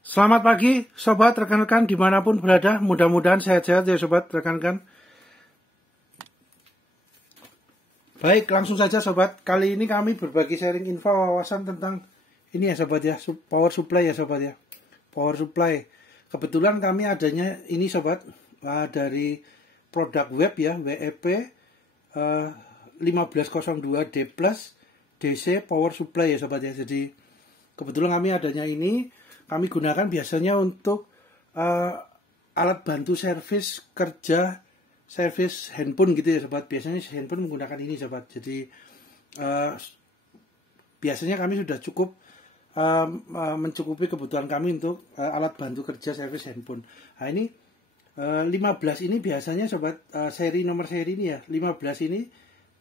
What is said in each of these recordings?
Selamat pagi sobat rekan-rekan dimanapun berada, mudah-mudahan sehat-sehat ya sobat rekan-rekan. Baik, langsung saja sobat, kali ini kami berbagi sharing info wawasan tentang ini ya sobat ya, power supply ya sobat ya. Power supply, kebetulan kami adanya ini sobat, dari produk web ya, WEP 1502D plus DC power supply ya sobat ya. Jadi kebetulan kami adanya ini, kami gunakan biasanya untuk alat bantu servis kerja, servis handphone gitu ya sobat. Biasanya handphone menggunakan ini sobat. Jadi biasanya kami sudah cukup mencukupi kebutuhan kami untuk alat bantu kerja servis handphone. Nah ini 15 ini biasanya sobat, nomor seri ini ya, 15 ini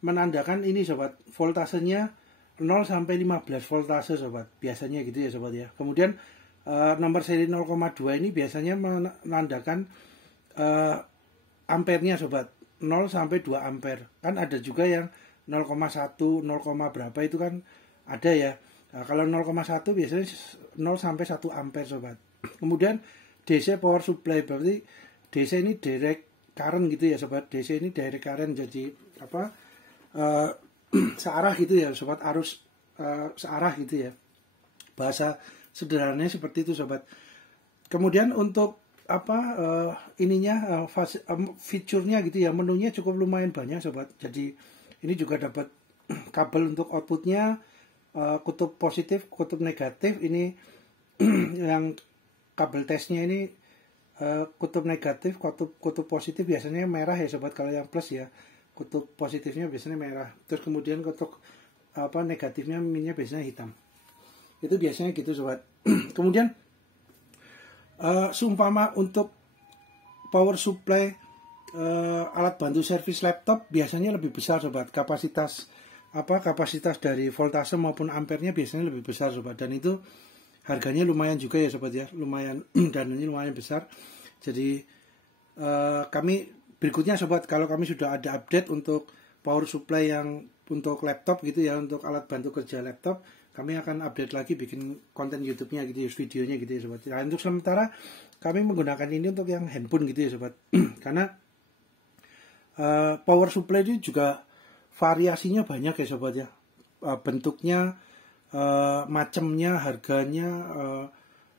menandakan ini sobat, voltasenya 0 sampai 15 voltase sobat. Biasanya gitu ya sobat ya. Kemudian nomor seri 0,2 ini biasanya menandakan ampernya sobat, 0 sampai 2 ampere. Kan ada juga yang 0,1, 0, berapa itu kan ada ya. Nah, kalau 0,1 biasanya 0 sampai 1 ampere sobat. Kemudian DC power supply, berarti DC ini direct current gitu ya sobat. DC ini direct current, jadi apa, searah gitu ya sobat, arus searah gitu ya. Bahasa sederhananya seperti itu sobat. Kemudian untuk apa, fiturnya gitu ya, menunya cukup lumayan banyak sobat. Jadi ini juga dapat kabel untuk outputnya, kutub positif, kutub negatif. Ini yang kabel tesnya ini kutub negatif, kutub positif biasanya merah ya sobat. Kalau yang plus ya, kutub positifnya biasanya merah. Terus kemudian kutub apa negatifnya, minnya biasanya hitam. Itu biasanya gitu sobat. Kemudian seumpama untuk power supply alat bantu servis laptop biasanya lebih besar sobat. Kapasitas dari voltase maupun ampernya biasanya lebih besar sobat, dan itu harganya lumayan juga ya sobat ya, lumayan dan ini lumayan besar. Jadi kami berikutnya sobat, kalau kami sudah ada update untuk power supply yang untuk laptop gitu ya, untuk alat bantu kerja laptop, kami akan update lagi, bikin konten YouTube-nya gitu ya, videonya gitu ya sobat. Nah, untuk sementara kami menggunakan ini untuk yang handphone gitu ya sobat. Karena power supply itu juga variasinya banyak ya sobat ya. Bentuknya, macamnya, harganya,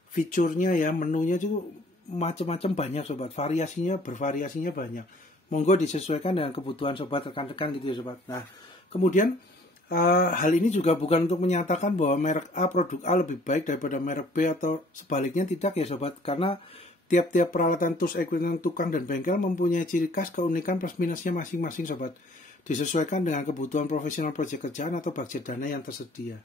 fiturnya ya, menunya itu macam-macam banyak sobat. Bervariasinya banyak. Monggo disesuaikan dengan kebutuhan sobat, rekan-rekan gitu ya sobat. Nah, kemudian hal ini juga bukan untuk menyatakan bahwa merek A, produk A lebih baik daripada merek B atau sebaliknya, tidak ya sobat. Karena tiap-tiap peralatan tools equipment tukang dan bengkel mempunyai ciri khas, keunikan plus minusnya masing-masing sobat. Disesuaikan dengan kebutuhan profesional proyek kerjaan atau budget dana yang tersedia.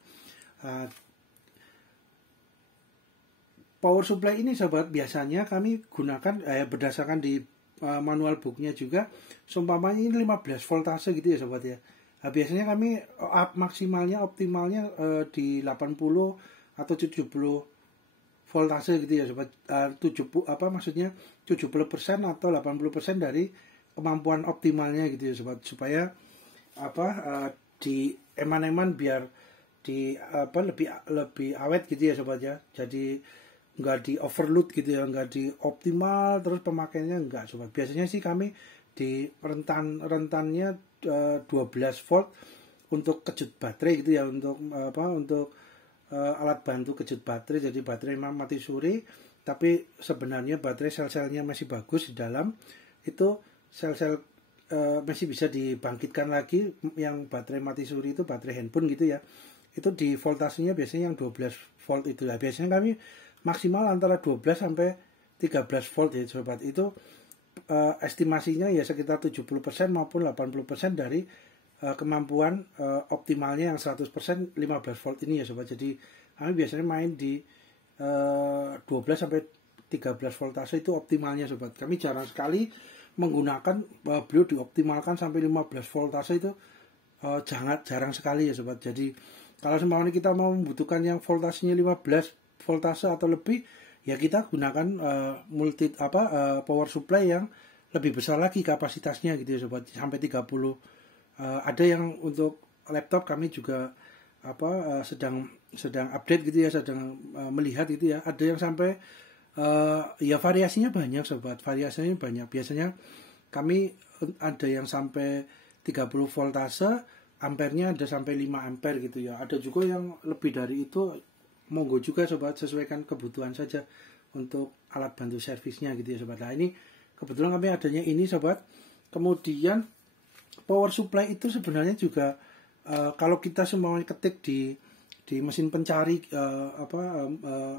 Power supply ini sobat biasanya kami gunakan berdasarkan di manual booknya juga, seumpamanya ini 15 voltase gitu ya sobat ya. Nah, biasanya kami optimalnya di 80 atau 70 voltase gitu ya sobat. 70 atau 80% dari kemampuan optimalnya gitu ya sobat, supaya di eman-eman biar lebih awet gitu ya sobat ya. Jadi nggak di overload gitu ya, nggak di optimal terus pemakaiannya enggak sobat. Biasanya sih kami di rentannya 12 volt untuk kejut baterai gitu ya, untuk alat bantu kejut baterai. Jadi baterai memang mati suri, tapi sebenarnya baterai sel-selnya masih bagus di dalam. Itu sel-sel masih bisa dibangkitkan lagi. Yang baterai mati suri itu baterai handphone gitu ya. Itu di voltasenya biasanya yang 12 volt itu lah. Biasanya kami maksimal antara 12 sampai 13 volt ya sobat. Itu estimasinya ya sekitar 70% maupun 80% dari kemampuan optimalnya yang 100% 15 volt ini ya sobat. Jadi kami biasanya main di 12 sampai 13 voltase itu optimalnya sobat. Kami jarang sekali menggunakan beliau dioptimalkan sampai 15 voltase, itu jarang sekali ya sobat. Jadi kalau seumpamanya kita mau membutuhkan yang voltasenya 15 voltase atau lebih, ya kita gunakan power supply yang lebih besar lagi kapasitasnya gitu ya sobat, sampai 30. Ada yang untuk laptop kami juga sedang sedang update gitu ya, sedang melihat gitu ya. Ada yang sampai ya variasinya banyak sobat, variasinya banyak. Biasanya kami ada yang sampai 30 voltase, ampernya ada sampai 5 ampere gitu ya. Ada juga yang lebih dari itu, monggo juga sobat, sesuaikan kebutuhan saja untuk alat bantu servisnya gitu ya sobat. Nah ini kebetulan kami adanya ini sobat. Kemudian power supply itu sebenarnya juga kalau kita semua ketik di mesin pencari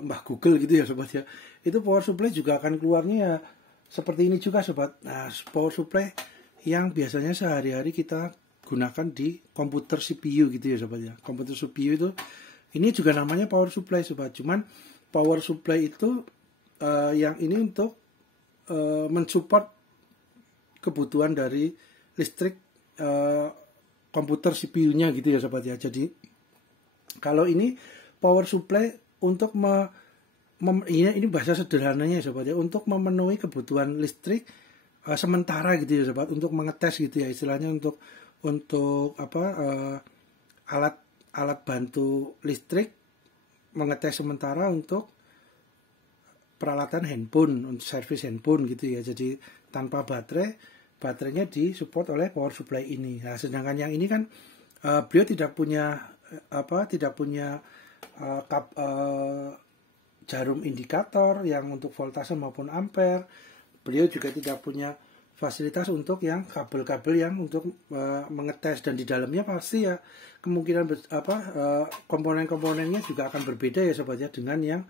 Mbah Google gitu ya sobat ya, itu power supply juga akan keluarnya ya seperti ini juga sobat. Nah power supply yang biasanya sehari-hari kita gunakan di komputer CPU gitu ya sobat ya. Komputer CPU itu ini juga namanya power supply sobat. Cuman power supply itu yang ini untuk mensupport kebutuhan dari listrik komputer CPU-nya gitu ya sobat ya. Jadi kalau ini power supply untuk ini bahasa sederhananya ya sobat ya, untuk memenuhi kebutuhan listrik sementara gitu ya sobat, untuk mengetes gitu ya istilahnya, untuk alat bantu listrik mengetes sementara untuk peralatan handphone, untuk servis handphone gitu ya. Jadi tanpa baterainya disupport oleh power supply ini. Nah, sedangkan yang ini kan beliau tidak punya jarum indikator yang untuk voltase maupun ampere. Beliau juga tidak punya fasilitas untuk yang kabel-kabel yang untuk mengetes, dan di dalamnya pasti ya kemungkinan komponen-komponennya juga akan berbeda ya sobat ya, dengan yang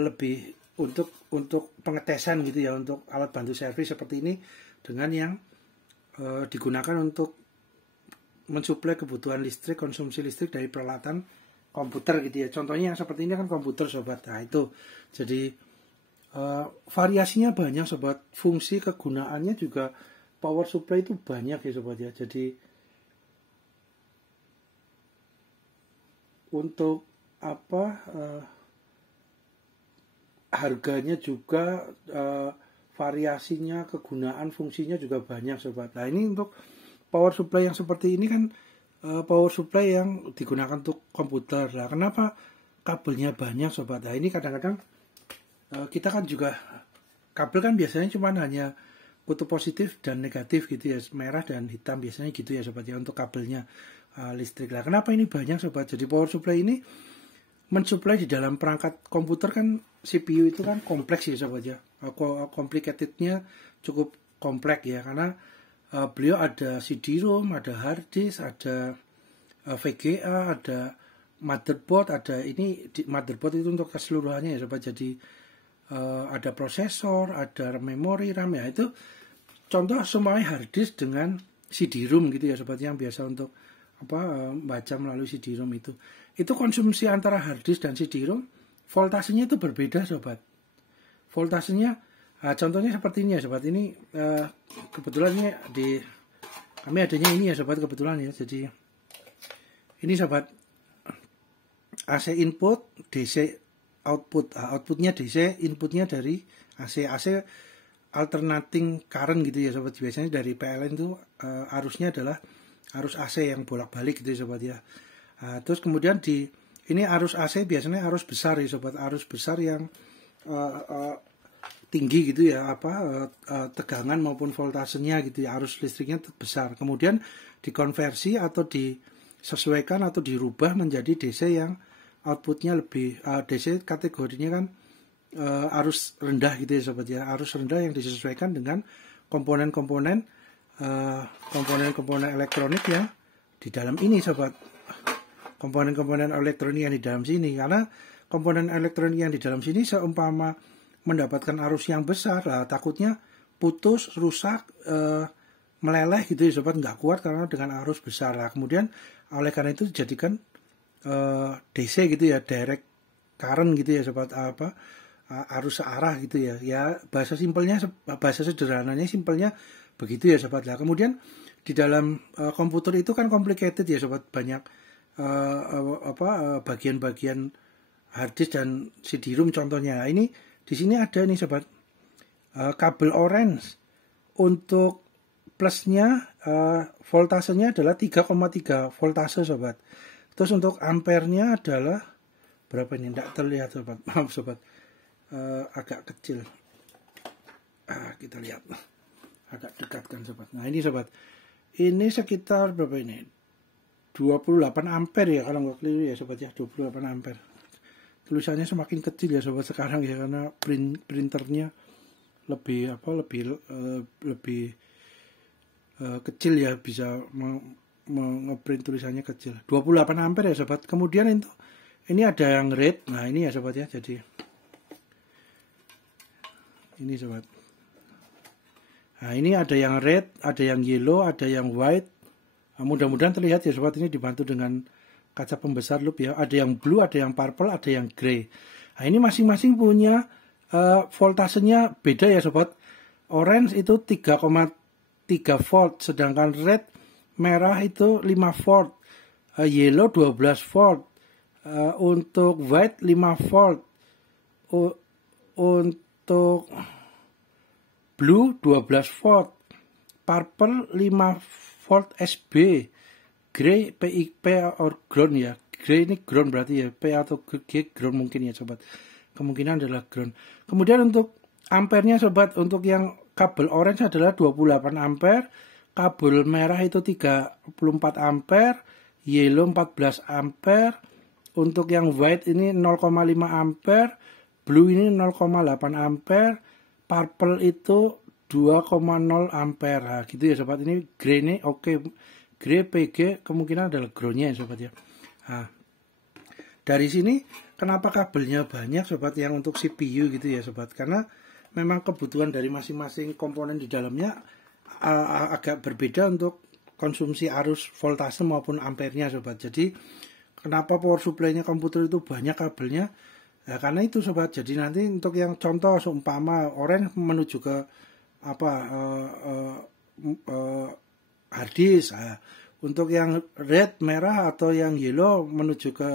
lebih untuk pengetesan gitu ya, untuk alat bantu servis seperti ini, dengan yang digunakan untuk mensuplai kebutuhan listrik, konsumsi listrik dari peralatan komputer gitu ya. Contohnya yang seperti ini kan komputer sobat. Nah itu jadi variasinya banyak sobat, fungsi kegunaannya juga power supply itu banyak ya sobat ya. Jadi untuk harganya juga variasinya, kegunaan, fungsinya juga banyak sobat. Nah ini untuk power supply yang seperti ini kan power supply yang digunakan untuk komputer. Nah kenapa kabelnya banyak sobat? Nah ini kadang-kadang kita kan juga kabel kan biasanya cuma hanya kutub positif dan negatif gitu ya, merah dan hitam biasanya gitu ya sobat ya untuk kabelnya listrik. Lah kenapa ini banyak sobat? Jadi power supply ini mensuplai di dalam perangkat komputer kan, CPU itu kan kompleks ya sobat ya, complicatednya cukup kompleks ya, karena beliau ada CD-ROM, ada hard disk, ada VGA, ada motherboard, ada ini motherboard itu untuk keseluruhannya ya sobat. Jadi ada prosesor, ada memori RAM ya, itu contoh semuanya hard disk dengan CD-ROM gitu ya sobat, yang biasa untuk baca melalui CD-ROM itu konsumsi antara hard disk dan CD-ROM voltasenya itu berbeda sobat. Voltasenya contohnya seperti ini ya sobat. Ini kebetulan ini kami adanya ini ya sobat, kebetulan ya. Jadi ini sobat, AC input, DC output. Outputnya DC, inputnya dari AC. AC alternating current gitu ya sobat. Biasanya dari PLN itu arusnya adalah arus AC yang bolak-balik gitu ya sobat ya. Terus kemudian ini arus AC biasanya arus besar ya sobat, arus besar yang tinggi gitu ya, tegangan maupun voltasenya gitu ya, arus listriknya besar. Kemudian dikonversi atau disesuaikan atau dirubah menjadi DC yang outputnya lebih DC kategorinya kan arus rendah gitu ya sobat ya, arus rendah yang disesuaikan dengan komponen-komponen elektronik yang di dalam ini sobat, komponen-komponen elektronik yang di dalam sini. Karena komponen elektronik yang di dalam sini seumpama mendapatkan arus yang besar, takutnya putus, rusak, meleleh gitu ya sobat, nggak kuat karena dengan arus besar. Kemudian oleh karena itu dijadikan DC gitu ya, direct current gitu ya sobat, arus searah gitu ya. Ya bahasa sederhananya simpelnya begitu ya sobat. Kemudian di dalam komputer itu kan complicated ya sobat, banyak bagian-bagian hard disk dan CD-ROM contohnya. Ini di sini ada nih sobat, kabel orange untuk plusnya voltasenya adalah 3,3 voltase sobat. Terus untuk ampernya adalah berapa ini, tidak terlihat sobat, maaf sobat, agak kecil. Kita lihat, agak dekatkan sobat. Nah ini sobat, ini sekitar berapa ini, 28 ampere ya kalau nggak keliru ya sobat ya, 28 ampere. Tulisannya semakin kecil ya sobat sekarang ya, karena printernya lebih kecil ya, bisa ngeprint tulisannya kecil. 28 ampere ya sobat. Kemudian ini ada yang red. Nah ini ya sobat ya, jadi ini sobat. Nah ini ada yang red, ada yang yellow, ada yang white. Nah, mudah-mudahan terlihat ya sobat, ini dibantu dengan kaca pembesar loop ya. Ada yang blue, ada yang purple, ada yang grey. Nah ini masing-masing punya voltasenya beda ya sobat. Orange itu 3,3 volt, sedangkan red merah itu 5 volt, yellow 12 volt, untuk white 5 volt, untuk blue 12 volt, purple 5 volt SB, grey PIP or ground ya. Grey ini ground berarti ya, P atau G ground mungkin ya sobat. Kemungkinan adalah ground. Kemudian untuk ampernya sobat, untuk yang kabel orange adalah 28 ampere, kabel merah itu 34 ampere, yellow 14 ampere, untuk yang white ini 0,5 ampere, blue ini 0,8 ampere, purple itu 2,0 ampere. Nah, gitu ya sobat. Ini grey ini oke. Grey PG kemungkinan adalah groundnya ya sobat ya. Nah, dari sini kenapa kabelnya banyak sobat yang untuk CPU gitu ya sobat, karena memang kebutuhan dari masing-masing komponen di dalamnya agak berbeda untuk konsumsi arus voltase maupun ampernya sobat. Jadi kenapa power supply-nya komputer itu banyak kabelnya ya, karena itu sobat. Jadi nanti untuk yang contoh seumpama orange menuju ke hard disk, untuk yang red merah atau yang yellow menuju ke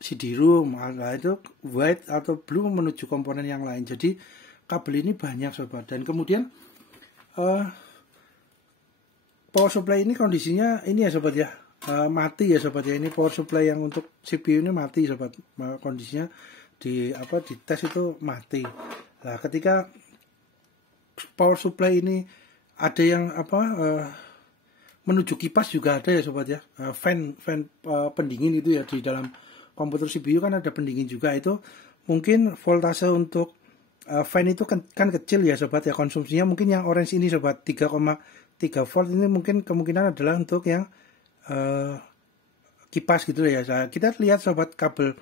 CD-ROM, nah itu white atau blue menuju komponen yang lain. Jadi kabel ini banyak sobat. Dan kemudian power supply ini kondisinya ini ya sobat ya, mati ya sobat ya. Ini power supply yang untuk CPU ini mati sobat, kondisinya di tes itu mati. Nah ketika power supply ini ada yang menuju kipas juga ada ya sobat ya, fan pendingin itu ya. Di dalam komputer CPU kan ada pendingin juga, itu mungkin voltase untuk fan itu kan kecil ya sobat ya, konsumsinya mungkin yang orange ini sobat 3,3 volt ini mungkin kemungkinan adalah untuk yang kipas gitu ya. Kita lihat sobat, kabel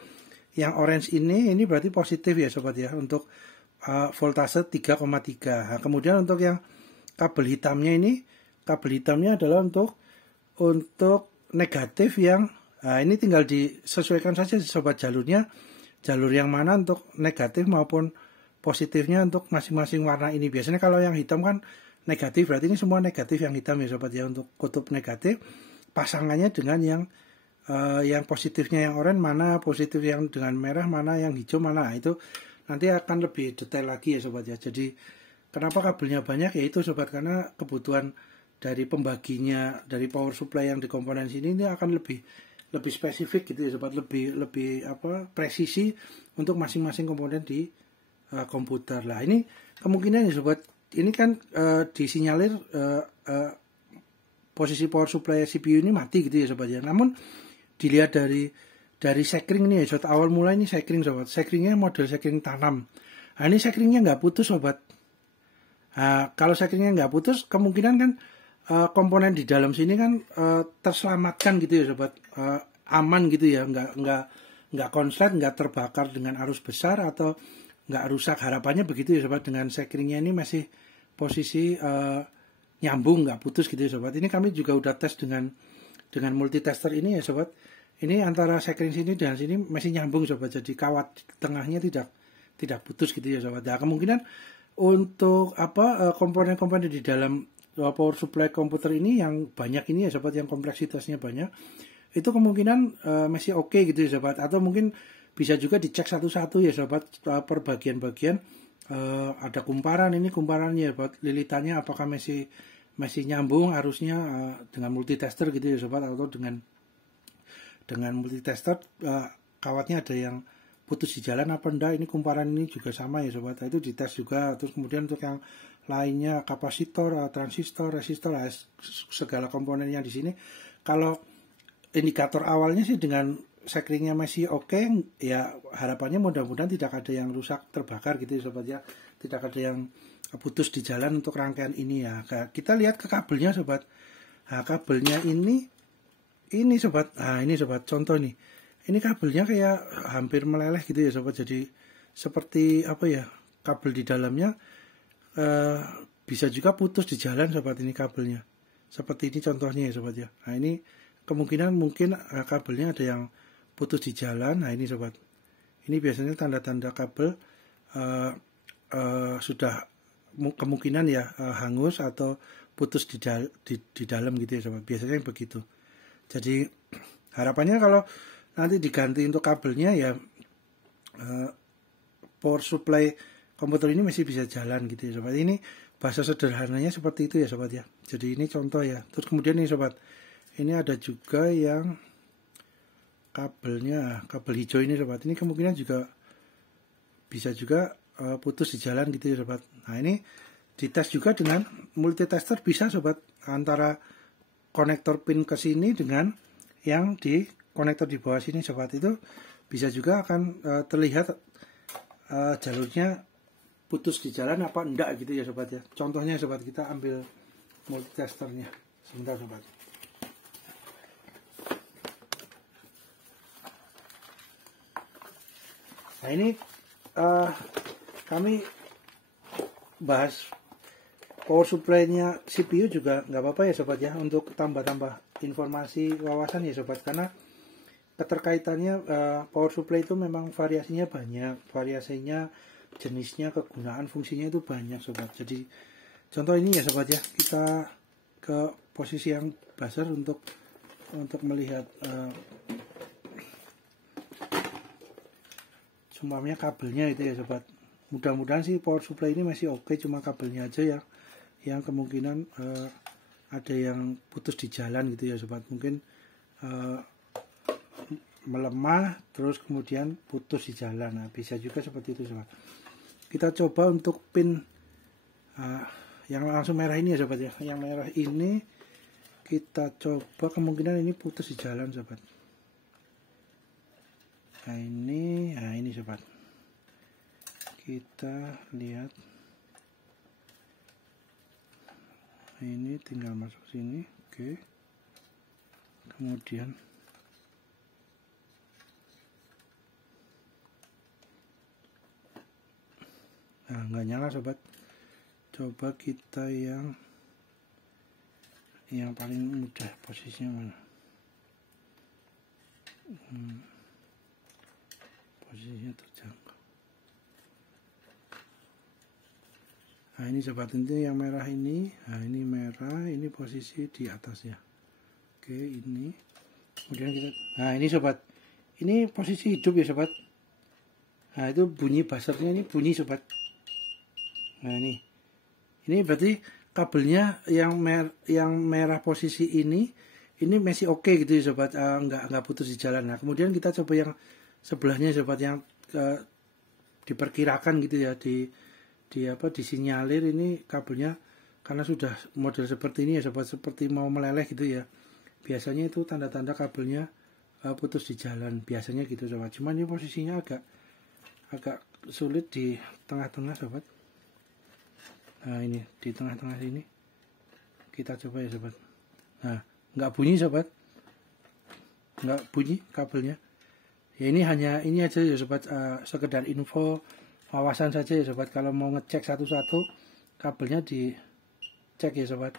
yang orange ini berarti positif ya sobat ya, untuk voltase 3,3. Nah, kemudian untuk yang kabel hitamnya ini, kabel hitamnya adalah untuk negatif yang ini tinggal disesuaikan saja sobat jalurnya, jalur yang mana untuk negatif maupun positifnya untuk masing-masing warna ini. Biasanya kalau yang hitam kan negatif, berarti ini semua negatif yang hitam ya sobat ya. Untuk kutub negatif pasangannya dengan yang positifnya yang oranye mana, positif yang dengan merah mana, yang hijau mana. Nah, itu nanti akan lebih detail lagi ya sobat ya. Jadi kenapa kabelnya banyak ya itu sobat, karena kebutuhan dari pembaginya dari power supply yang di komponen sini ini akan lebih spesifik gitu ya sobat, lebih presisi untuk masing-masing komponen di komputer. Lah ini kemungkinan ya sobat, ini kan disinyalir posisi power supply CPU ini mati gitu ya sobat ya. Namun dilihat dari sekring ini ya sobat, awal mulai ini sekring sobat, sekringnya model sekring tanam. Nah ini sekringnya nggak putus sobat. Nah, kalau sekringnya nggak putus, kemungkinan kan komponen di dalam sini kan terselamatkan gitu ya sobat, aman gitu ya, nggak konslet, nggak terbakar dengan arus besar atau nggak rusak. Harapannya begitu ya sobat, dengan sekringnya ini masih posisi nyambung, nggak putus gitu ya sobat. Ini kami juga udah tes dengan multitester ini ya sobat. Ini antara sekring sini dan sini masih nyambung sobat, jadi kawat tengahnya tidak putus gitu ya sobat. Nah, kemungkinan untuk komponen-komponen di dalam power supply komputer ini yang banyak ini ya sobat, yang kompleksitasnya banyak, itu kemungkinan masih oke gitu ya sobat. Atau mungkin bisa juga dicek satu-satu ya sobat, per bagian-bagian ada kumparan, ini kumparannya sobat, lilitannya apakah masih nyambung arusnya dengan multitester gitu ya sobat, atau dengan dengan multitester kawatnya ada yang putus di jalan apa enggak. Ini kumparan ini juga sama ya sobat. Itu dites juga. Terus kemudian untuk yang lainnya kapasitor, transistor, resistor, segala komponen yang di sini. Kalau indikator awalnya sih dengan sekringnya masih oke, ya harapannya mudah-mudahan tidak ada yang rusak terbakar gitu ya sobat ya. Tidak ada yang putus di jalan untuk rangkaian ini ya. Kita lihat ke kabelnya sobat. Nah, kabelnya ini sobat. Nah, ini sobat contoh nih. Ini kabelnya kayak hampir meleleh gitu ya sobat. Jadi seperti apa ya? Kabel di dalamnya bisa juga putus di jalan sobat, ini kabelnya. Seperti ini contohnya ya sobat ya. Nah, ini kemungkinan mungkin kabelnya ada yang putus di jalan. Nah, ini sobat. Ini biasanya tanda-tanda kabel sudah kemungkinan ya hangus atau putus di dalam gitu ya sobat. Biasanya begitu. Jadi harapannya kalau nanti diganti untuk kabelnya ya power supply komputer ini masih bisa jalan gitu ya sobat. Ini bahasa sederhananya seperti itu ya sobat ya. Jadi ini contoh ya. Terus kemudian nih sobat, ini ada juga yang kabelnya, kabel hijau ini sobat. Ini kemungkinan juga bisa juga putus di jalan gitu ya sobat. Nah, ini dites juga dengan multitester bisa sobat, antara konektor pin ke sini dengan yang di konektor di bawah sini sobat. Itu bisa juga akan terlihat jalurnya putus di jalan apa enggak gitu ya sobat ya. Contohnya sobat, kita ambil multitesternya sebentar sobat. Nah, ini kami bahas power supply-nya CPU juga nggak apa-apa ya sobat ya, untuk tambah-tambah informasi wawasan ya sobat, karena keterkaitannya power supply itu memang variasinya banyak, variasinya, jenisnya, kegunaan, fungsinya itu banyak sobat. Jadi contoh ini ya sobat ya, kita ke posisi yang buzzer untuk melihat umpamanya kabelnya itu ya sobat. Mudah-mudahan sih power supply ini masih oke, cuma kabelnya aja ya yang kemungkinan ada yang putus di jalan gitu ya sobat. Mungkin melemah terus kemudian putus di jalan. Nah, bisa juga seperti itu sobat. Kita coba untuk pin yang langsung merah ini ya sobat ya. Yang merah ini kita coba, kemungkinan ini putus di jalan sobat. Nah, ini sobat. Kita lihat. Ini tinggal masuk sini, oke. Kemudian nah, nggak nyala sobat. Coba kita yang paling mudah, posisinya mana? Posisinya terjangkau. Nah, ini sobat, ini yang merah ini. Nah, ini merah, ini posisi di atas ya. Oke, ini. Kemudian kita, nah ini sobat, ini posisi hidup ya sobat. Nah, itu bunyi buzzernya, ini bunyi sobat. Nah, ini berarti kabelnya yang merah posisi ini masih oke gitu ya sobat, nggak putus di jalan. Nah, kemudian kita coba yang sebelahnya sobat, yang diperkirakan gitu ya, disinyalir ini kabelnya, karena sudah model seperti ini ya sobat, seperti mau meleleh gitu ya. Biasanya itu tanda-tanda kabelnya putus di jalan, biasanya gitu sobat. Cuman ini posisinya agak sulit di tengah-tengah sobat. Nah, ini di tengah-tengah sini kita coba ya sobat. Nah, nggak bunyi sobat, nggak bunyi kabelnya ya. Ini hanya ini aja ya sobat, sekedar info wawasan saja ya sobat. Kalau mau ngecek satu-satu kabelnya dicek ya sobat.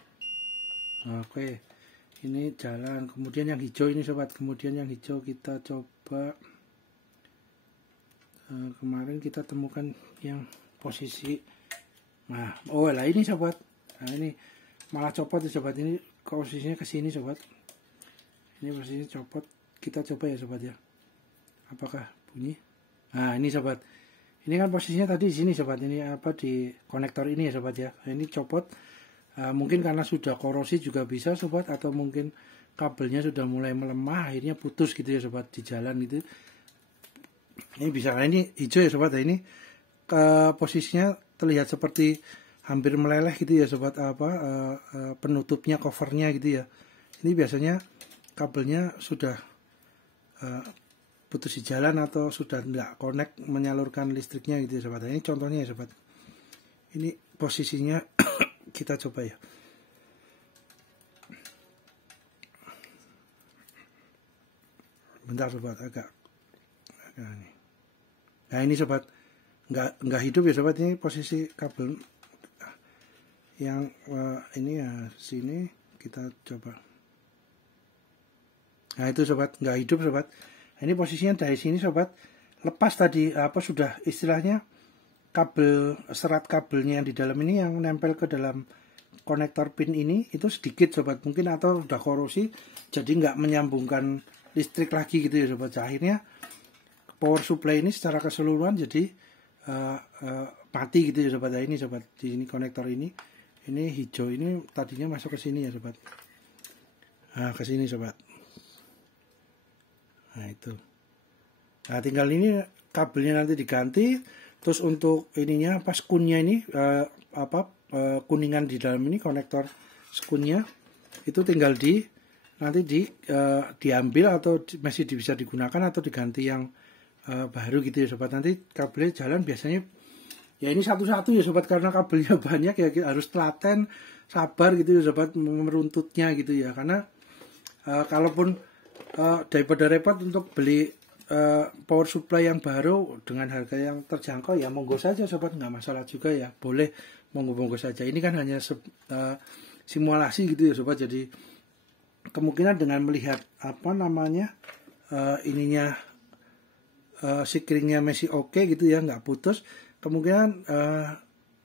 Oke, ini jalan. Kemudian yang hijau ini sobat, kemudian yang hijau kita coba, kemarin kita temukan yang posisi, nah lah ini sobat. Nah, ini malah copot ya sobat, ini posisinya ke sini sobat. Ini posisinya copot, kita coba ya sobat ya, apakah bunyi. Nah, ini sobat, ini kan posisinya tadi di sini sobat, ini di konektor ini ya sobat ya. Nah, ini copot, mungkin karena sudah korosi juga bisa sobat, atau mungkin kabelnya sudah mulai melemah, akhirnya putus gitu ya sobat di jalan gitu. Ini bisa, ini hijau ya sobat ya, ini posisinya terlihat seperti hampir meleleh gitu ya sobat, penutupnya, covernya gitu ya. Ini biasanya kabelnya sudah putus di jalan atau sudah tidak connect menyalurkan listriknya gitu ya sobat. Ini contohnya ya sobat. Ini posisinya kita coba ya. Bentar sobat, agak ini. Nah ini sobat, nggak hidup ya sobat, ini posisi kabel yang ini ya sini kita coba. Nah itu sobat, nggak hidup sobat. Nah, ini posisinya dari sini sobat, lepas tadi sudah istilahnya kabel, serat kabelnya yang di dalam ini yang nempel ke dalam konektor pin ini itu sedikit sobat, mungkin atau udah korosi jadi nggak menyambungkan listrik lagi gitu ya sobat. Akhirnya power supply ini secara keseluruhan jadi mati gitu ya sobat. Ini sobat, di sini konektor ini hijau ini tadinya masuk ke sini ya sobat. Nah ke sini sobat. Nah itu. Nah tinggal ini kabelnya nanti diganti. Terus untuk ininya skunnya ini kuningan di dalam ini konektor skunnya itu tinggal nanti diambil atau masih bisa digunakan atau diganti yang baru gitu ya sobat. Nanti kabelnya jalan biasanya ya ini satu-satu ya sobat, karena kabelnya banyak ya harus telaten, sabar gitu ya sobat meruntutnya gitu ya. Karena kalaupun daripada repot untuk beli power supply yang baru dengan harga yang terjangkau ya monggo saja sobat, nggak masalah juga ya, boleh monggo saja. Ini kan hanya simulasi gitu ya sobat. Jadi kemungkinan dengan melihat ininya sikringnya masih oke gitu ya, nggak putus, kemungkinan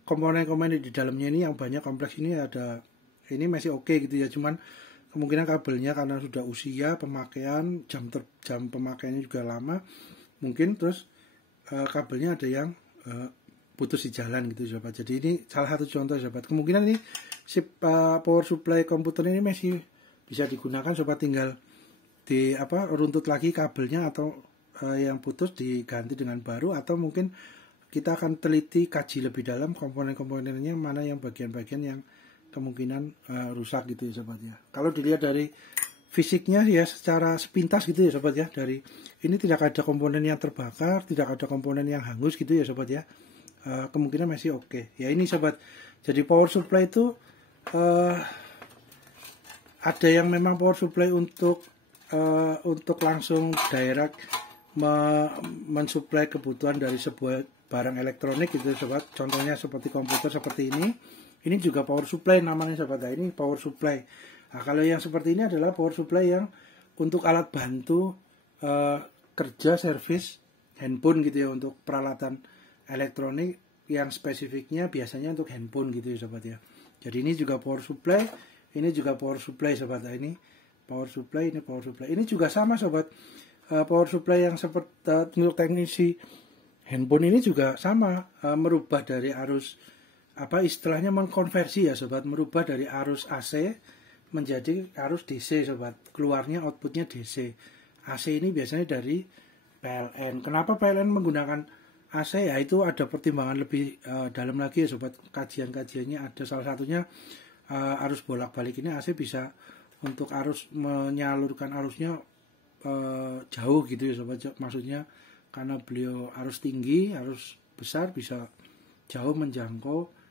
komponen-komponen di dalamnya ini yang banyak kompleks ini ini masih oke gitu ya. Cuman kemungkinan kabelnya karena sudah usia pemakaian, jam pemakaiannya juga lama, mungkin terus kabelnya ada yang putus di jalan gitu sobat. Jadi ini salah satu contoh sobat. Kemungkinan ini power supply komputer ini masih bisa digunakan sobat, tinggal runtut lagi kabelnya atau yang putus diganti dengan baru, atau mungkin kita akan teliti kaji lebih dalam komponen-komponennya mana yang bagian-bagian yang kemungkinan rusak gitu ya sobat ya. Kalau dilihat dari fisiknya ya secara sepintas gitu ya sobat ya, dari ini tidak ada komponen yang terbakar, tidak ada komponen yang hangus gitu ya sobat ya. Kemungkinan masih oke. Ya ini sobat. Jadi power supply itu ada yang memang power supply untuk langsung direct mensuplai kebutuhan dari sebuah barang elektronik gitu sobat. Contohnya seperti komputer seperti ini. Ini juga power supply namanya sobat. Nah, ini power supply. Nah, kalau yang seperti ini adalah power supply yang untuk alat bantu kerja servis handphone gitu ya, untuk peralatan elektronik yang spesifiknya biasanya untuk handphone gitu ya sobat ya. Jadi ini juga power supply, ini juga power supply sobat. Nah, ini power supply, ini power supply. Ini juga sama sobat. Power supply yang seperti untuk teknisi handphone ini juga sama, merubah dari arus istilahnya mengkonversi ya sobat, merubah dari arus AC menjadi arus DC sobat. Keluarnya outputnya DC. AC ini biasanya dari PLN. Kenapa PLN menggunakan AC? Ya itu ada pertimbangan lebih dalam lagi ya sobat. Kajian-kajiannya ada, salah satunya arus bolak-balik ini AC bisa untuk arus menyalurkan arusnya jauh gitu ya sobat. Maksudnya karena beliau arus tinggi, arus besar, bisa jauh menjangkau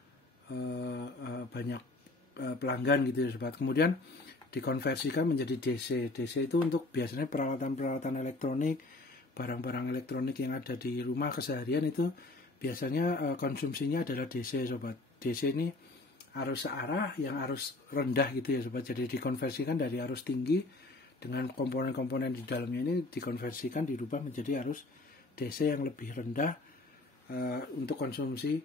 banyak pelanggan gitu ya sobat. Kemudian dikonversikan menjadi DC. DC itu untuk biasanya peralatan-peralatan elektronik, barang-barang elektronik yang ada di rumah keseharian itu biasanya konsumsinya adalah DC sobat. DC ini arus searah yang arus rendah gitu ya sobat. Jadi dikonversikan dari arus tinggi dengan komponen-komponen di dalamnya ini dikonversikan, dirubah menjadi arus DC yang lebih rendah untuk konsumsi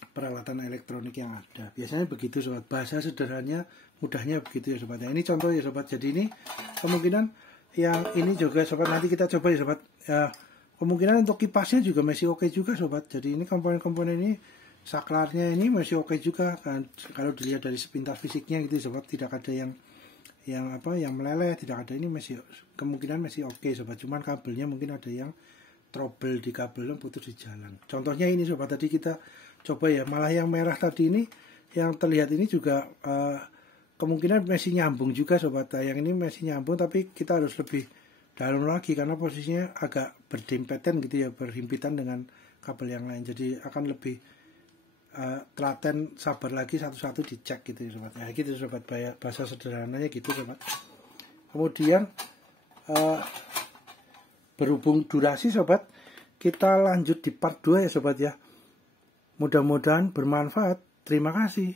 peralatan elektronik yang ada. Biasanya begitu sobat. Bahasa sederhananya, mudahnya begitu ya sobat. Nah, ini contoh ya sobat. Jadi ini kemungkinan yang ini juga sobat, nanti kita coba ya sobat. Kemungkinan untuk kipasnya juga masih oke juga sobat. Jadi ini komponen-komponen ini, saklarnya ini masih oke juga kan. Kalau dilihat dari sepintas fisiknya gitu sobat, tidak ada yang yang meleleh, tidak ada, ini masih kemungkinan masih oke sobat. Cuman kabelnya mungkin ada yang trouble di kabelnya, putus di jalan. Contohnya ini sobat, tadi kita coba ya, malah yang merah tadi ini yang terlihat ini juga kemungkinan masih nyambung juga sobat. Yang ini masih nyambung, tapi kita harus lebih dalam lagi karena posisinya agak berdempetan gitu ya, berhimpitan dengan kabel yang lain. Jadi akan lebih telaten, sabar lagi satu-satu dicek gitu ya sobat. Ya gitu sobat, bahasa sederhananya gitu sobat. Kemudian berhubung durasi sobat, kita lanjut di part 2 ya sobat ya. Mudah-mudahan bermanfaat. Terima kasih.